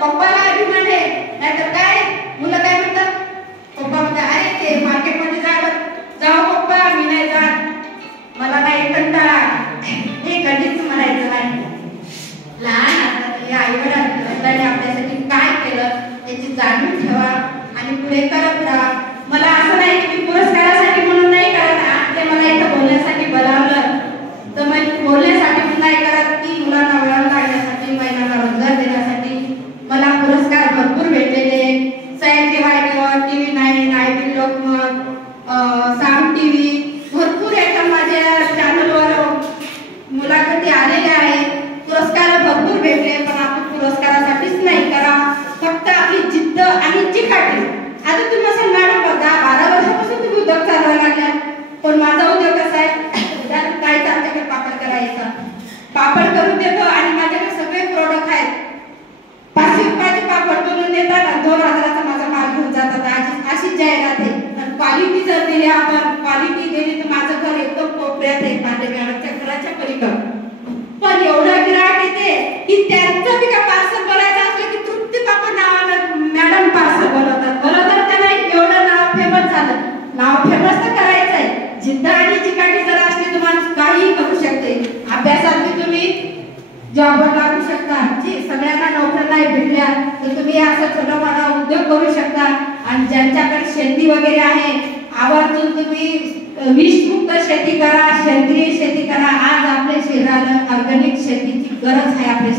पप्पाला अभिमान आहे, नाहीतर काय मुलं काय म्हणतात, पप्पा म्हणतात अरे ते मार्केटमध्ये जाऊ पप्पा, मी नाही जात, मला नाही कंटाळा, हे कधीच म्हणायचं नाही. लहान असताना या आईवडिलांनी आपल्यासाठी काय केलं याची जाणीव ठेवा आणि पुढे करत राहा. मला असं नाही की पुरस्कारासाठी म्हणून नाही करत, ते मला इथं बोलण्यासाठी बोलावलं तर मी बोलण्यासाठी म्हणून नाही करत, की मुलांना वळण लागण्यासाठी, महिलांना रोजगार देण्यासाठी. मला पुरस्कार भरपूर भेटलेले, सह्याद्री वाहिनीवर, TV9, IB लोकमत, साम TV, भरपूर याच्या माझ्या चॅनलवर मुलाखती आलेल्या आहेत. पुरस्कार भरपूर भेटले, पण आपण पुरस्कारासाठीच नाही करा, फक्त आपली जिद्द आणि चिकाटी. आता तुम्ही असं मॅडम बघा 12 वर्षापासून तुम्ही उद्योग चालवायला लागल्या, पण माझा उद्योग कसा आहे, काय आमच्याकडे पापड करायचा, पापड करून देतो आणि माझ्याकडे सगळे प्रोडक्ट आहेत. 500 रुपयाचे पापड बनवून देतात आणि 2000चा माझा माल घेऊन जातात. अशी जाहिरात आहे. क्वालिटी जर दिली, आपण क्वालिटी दिली तर माझं घर एकदम कोपऱ्यात आहे, माझ्या मॅडमच्या घराच्या पलीकडे. पण एवढं गिराक येते की त्यांचं बी का पार्सल बोलायचं असलं की तृप्ती पापड नावानं मॅडम पार्सल बोलवतात का नाही. एवढं नाव फेमस झालं. नाव फेमस तर करायचं आहे. जिद्द आणि चिकाटी जर असली तर माणूस काही करू शकते. अभ्यासात बी तुम्ही जॉबवर लागू शकता. जी सगळ्यांना नोकऱ्या नाही भेटल्या तर तुम्ही असं छोटा मोठा उद्योग करू शकता. आणि ज्यांच्याकडे शेती वगैरे आहे, आवर्जून तुम्ही विषमुक्त शेती करा, सेंद्रिय शेती करा. आज आपल्या शरीराला ऑर्गॅनिक शेतीची गरज आहे. आपल्या